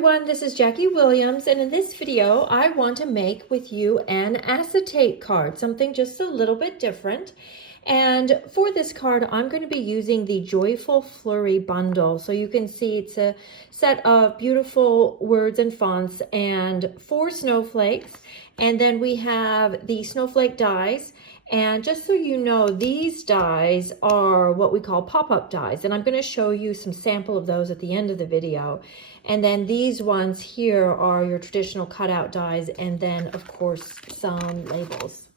everyone, this is Jackie Williams, and in this video I want to make with you an acetate card, something just a little bit different. And for this card I'm going to be using the Joyful Flurry bundle. So you can see it's a set of beautiful words and fonts and 4 snowflakes, and then we have the snowflake dies. And just so you know, these dies are what we call pop-up dies, and I'm going to show you some sample of those at the end of the video. And then these ones here are your traditional cutout dies, and then of course some labels.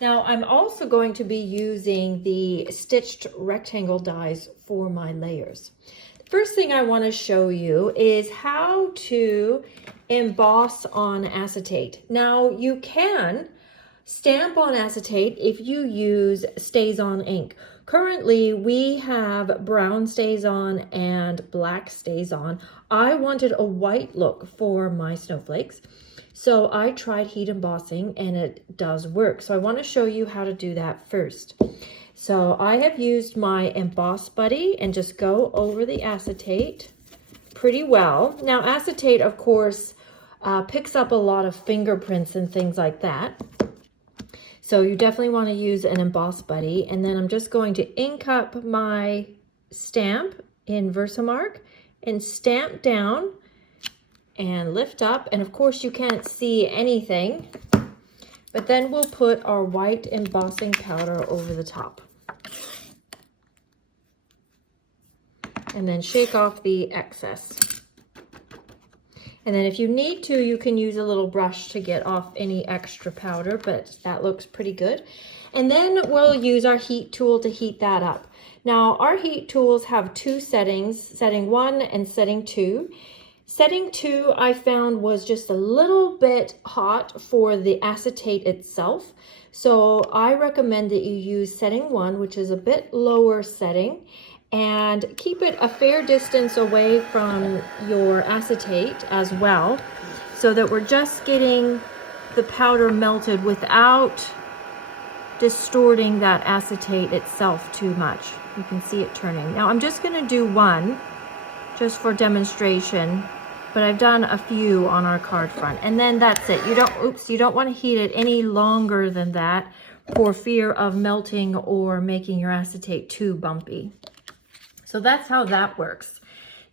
Now I'm also going to be using the stitched rectangle dies for my layers. The first thing I want to show you is how to emboss on acetate. Now you can stamp on acetate if you use StazOn ink. Currently we have brown StazOn and black StazOn. I wanted a white look for my snowflakes, so I tried heat embossing and it does work. So I want to show you how to do that first. So I have used my Emboss Buddy and just go over the acetate pretty well. Now acetate, of course, picks up a lot of fingerprints and things like that. So you definitely want to use an Emboss Buddy. And then I'm just going to ink up my stamp in Versamark and stamp down and lift up. And of course you can't see anything, but then we'll put our white embossing powder over the top. And then shake off the excess. And then if you need to, you can use a little brush to get off any extra powder, but that looks pretty good. And then we'll use our heat tool to heat that up. Now our heat tools have 2 settings, setting 1 and setting 2. Setting 2 I found was just a little bit hot for the acetate itself. So I recommend that you use setting 1, which is a bit lower setting, and keep it a fair distance away from your acetate as well, so that we're just getting the powder melted without distorting that acetate itself too much. You can see it turning. Now I'm just going to do 1 just for demonstration, but I've done a few on our card front, and then that's it. You don't want to heat it any longer than that for fear of melting or making your acetate too bumpy. So that's how that works.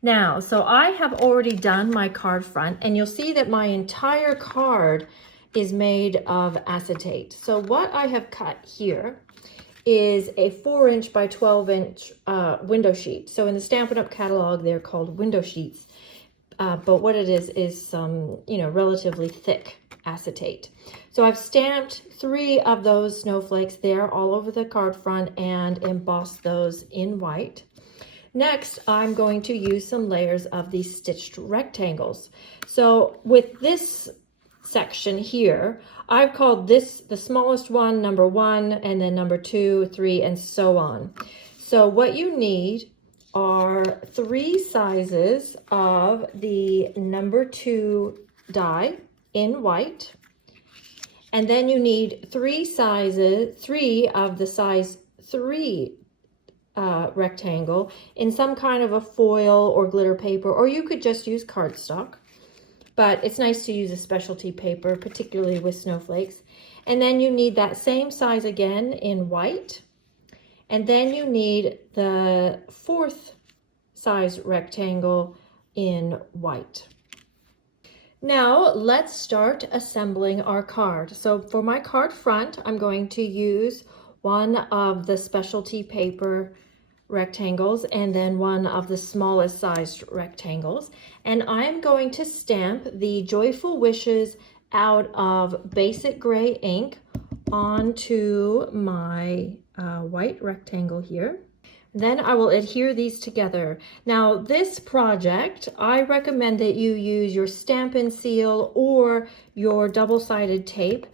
Now, so I have already done my card front, and you'll see that my entire card is made of acetate. So what I have cut here is a 4" by 12" window sheet. So in the Stampin' Up! Catalog, they're called window sheets. But what it is some, relatively thick acetate. So I've stamped 3 of those snowflakes there all over the card front and embossed those in white. Next, I'm going to use some layers of these stitched rectangles. So with this section here, I've called this the smallest one number 1, and then number 2, 3, and so on. So what you need are 3 sizes of the number 2 die in white, and then you need 3 of the size 3 rectangle in some kind of a foil or glitter paper, or you could just use cardstock, but it's nice to use a specialty paper, particularly with snowflakes. And then you need that same size again in white, and then you need the 4th size rectangle in white. Now let's start assembling our card. So for my card front, I'm going to use 1 of the specialty paper rectangles and then 1 of the smallest sized rectangles, and I'm going to stamp the Joyful Wishes out of basic gray ink onto my white rectangle here. Then I will adhere these together. Now this project, I recommend that you use your Stampin' Seal or your double-sided tape.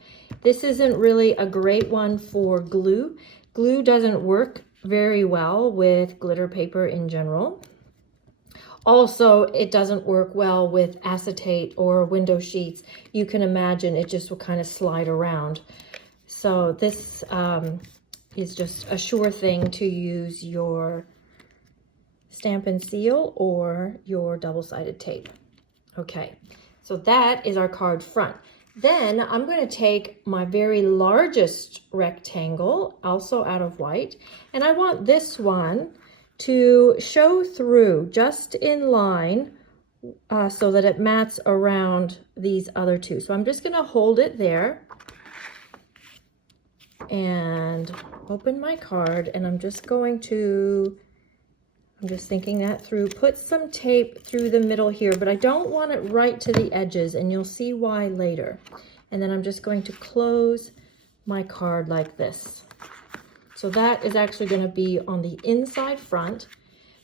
This isn't really a great one for glue. Glue doesn't work very well with glitter paper in general. Also, it doesn't work well with acetate or window sheets. You can imagine it just will kind of slide around. So this is just a sure thing to use your Stampin' Seal or your double-sided tape. Okay, so that is our card front. Then I'm going to take my very largest rectangle, also out of white, and I want this one to show through just in line so that it mats around these other two. So I'm just going to hold it there and open my card, and I'm just thinking that through, put some tape through the middle here, but I don't want it right to the edges, and you'll see why later. And then I'm just going to close my card like this. So that is actually going to be on the inside front,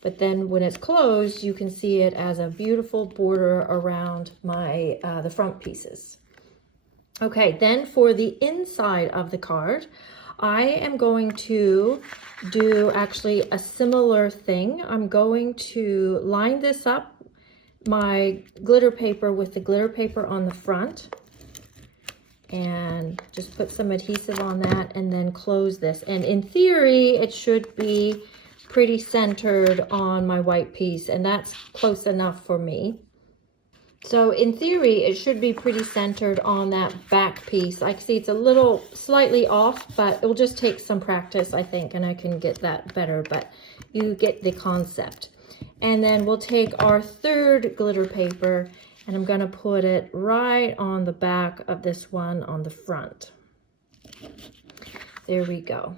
but then when it's closed, you can see it as a beautiful border around my the front pieces. Okay, then for the inside of the card, I am going to do actually a similar thing. I'm going to line this up, my glitter paper, with the glitter paper on the front, and just put some adhesive on that and then close this. And in theory, it should be pretty centered on my white piece, and that's close enough for me. So in theory, it should be pretty centered on that back piece. I see it's a little slightly off, but it will just take some practice, I think, and I can get that better, but you get the concept. And then we'll take our third glitter paper, and I'm going to put it right on the back of this one on the front. There we go.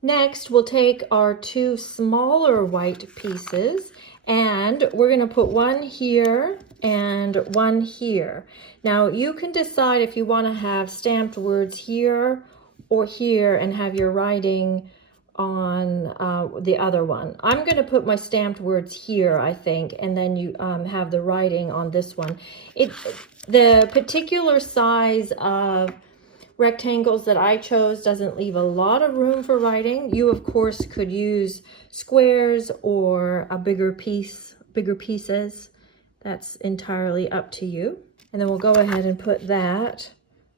Next, we'll take our two smaller white pieces, and we're going to put one here and one here. Now you can decide if you want to have stamped words here or here and have your writing on the other one. I'm going to put my stamped words here, I think, and then you have the writing on this one. The particular size of rectangles that I chose doesn't leave a lot of room for writing. You of course could use squares or a bigger pieces. That's entirely up to you. And then we'll go ahead and put that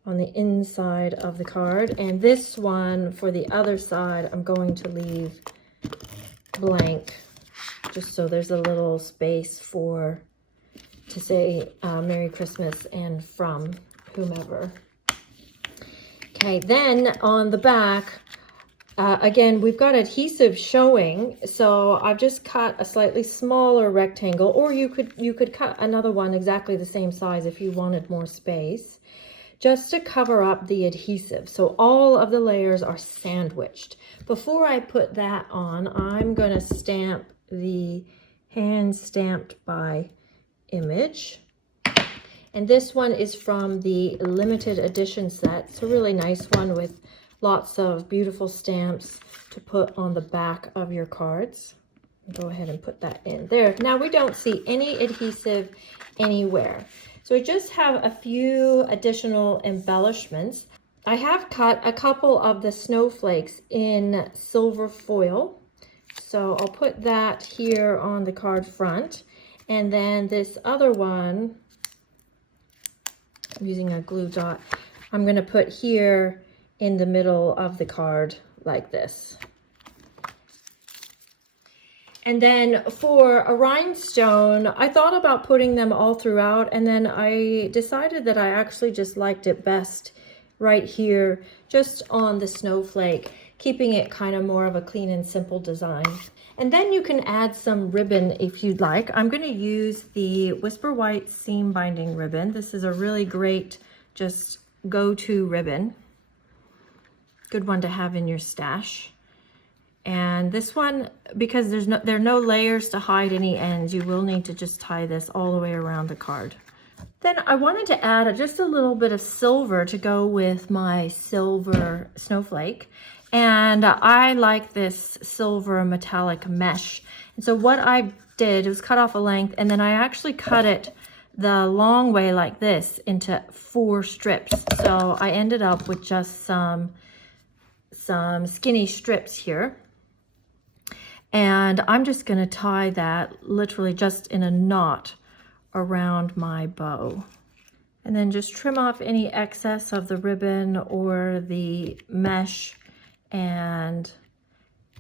on the inside of the card. And this one for the other side, I'm going to leave blank, just so there's a little space to say Merry Christmas and from whomever. Okay, then on the back, again, we've got adhesive showing, so I've just cut a slightly smaller rectangle, or you could cut another one exactly the same size if you wanted more space, just to cover up the adhesive. So all of the layers are sandwiched. Before I put that on, I'm going to stamp the hand stamped by image. And this one is from the limited edition set. It's a really nice one with lots of beautiful stamps to put on the back of your cards. Go ahead and put that in there. Now we don't see any adhesive anywhere. So we just have a few additional embellishments. I have cut a couple of the snowflakes in silver foil. So I'll put that here on the card front. And then this other one, I'm using a glue dot, I'm going to put here in the middle of the card like this. And then for a rhinestone, I thought about putting them all throughout, and then I decided that I actually just liked it best right here, just on the snowflake, keeping it kind of more of a clean and simple design. And then you can add some ribbon if you'd like. I'm going to use the Whisper White seam binding ribbon. This is a really great just go-to ribbon. Good one to have in your stash. And this one, because there are no layers to hide any ends, you will need to just tie this all the way around the card. Then I wanted to add just a little bit of silver to go with my silver snowflake. And I like this silver metallic mesh. And so what I did was cut off a length, and then I actually cut it the long way like this into 4 strips. So I ended up with just some skinny strips here. And I'm just going to tie that literally just in a knot around my bow. And then just trim off any excess of the ribbon or the mesh and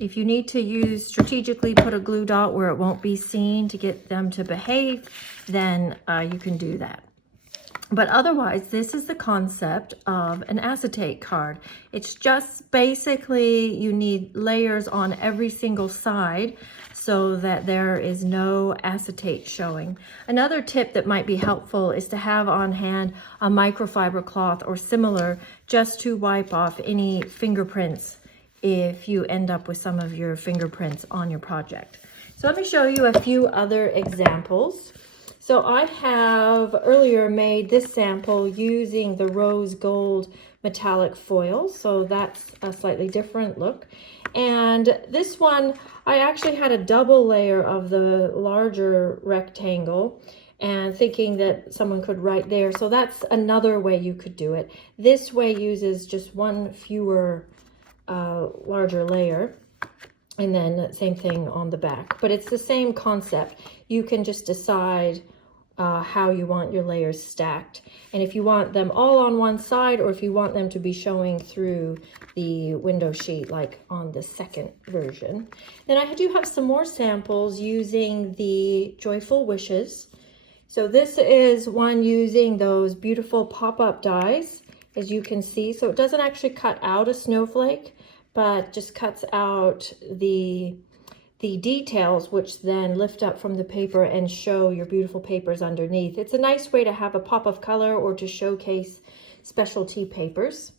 If you need to strategically put a glue dot where it won't be seen to get them to behave, then you can do that. But otherwise, this is the concept of an acetate card. It's just basically you need layers on every single side so that there is no acetate showing. Another tip that might be helpful is to have on hand a microfiber cloth or similar, just to wipe off any fingerprints if you end up with some of your fingerprints on your project. So let me show you a few other examples. So I have earlier made this sample using the rose gold metallic foil. So that's a slightly different look. And this one, I actually had a double layer of the larger rectangle and thinking that someone could write there. So that's another way you could do it. This way uses just one fewer larger layer. And then same thing on the back, but it's the same concept. You can just decide how you want your layers stacked. And if you want them all on one side, or if you want them to be showing through the window sheet, like on the second version. Then I do have some more samples using the Joyful Wishes. So this is one using those beautiful pop-up dies, as you can see. So it doesn't actually cut out a snowflake, but just cuts out the details, which then lift up from the paper and show your beautiful papers underneath. It's a nice way to have a pop of color or to showcase specialty papers.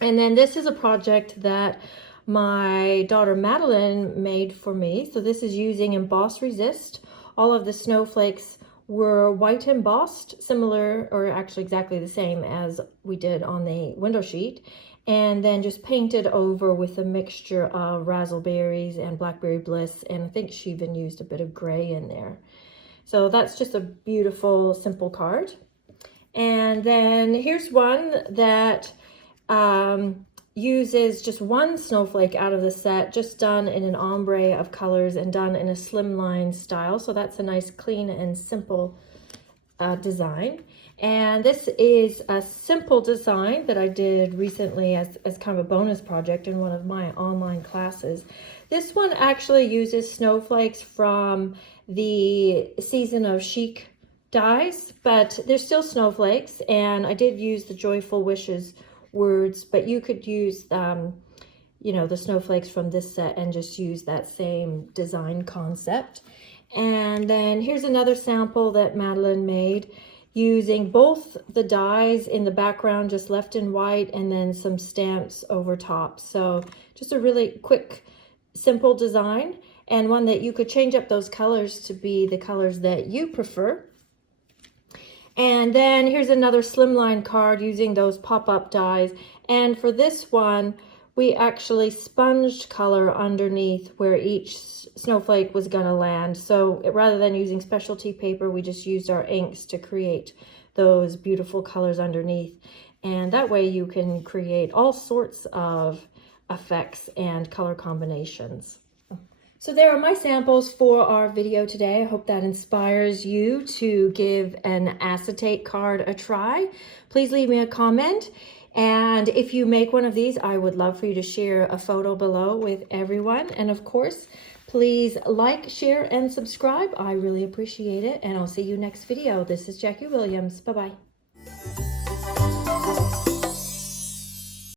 And then this is a project that my daughter Madeline made for me. So this is using Emboss Resist. All of the snowflakes were white embossed, similar, or actually exactly the same as we did on the window sheet, and then just painted over with a mixture of razzleberries and blackberry bliss, and I think she even used a bit of gray in there. So that's just a beautiful, simple card. And then here's one that uses just one snowflake out of the set, just done in an ombre of colors and done in a slimline style. So that's a nice, clean and simple design. And this is a simple design that I did recently as kind of a bonus project in one of my online classes. This one actually uses snowflakes from the Season of Chic dies, but they're still snowflakes, and I did use the Joyful Wishes words, but you could use you know, the snowflakes from this set and just use that same design concept. And then here's another sample that Madeline made using both the dies in the background, just left in white, and then some stamps over top. So just a really quick, simple design, and one that you could change up those colors to be the colors that you prefer. And then here's another slimline card using those pop-up dies. And for this one, we actually sponged color underneath where each snowflake was going to land. So rather than using specialty paper, we just used our inks to create those beautiful colors underneath. And that way you can create all sorts of effects and color combinations. So there are my samples for our video today. I hope that inspires you to give an acetate card a try. Please leave me a comment. And if you make one of these, I would love for you to share a photo below with everyone. And of course, please like, share, and subscribe. I really appreciate it. And I'll see you next video. This is Jackie Williams. Bye-bye.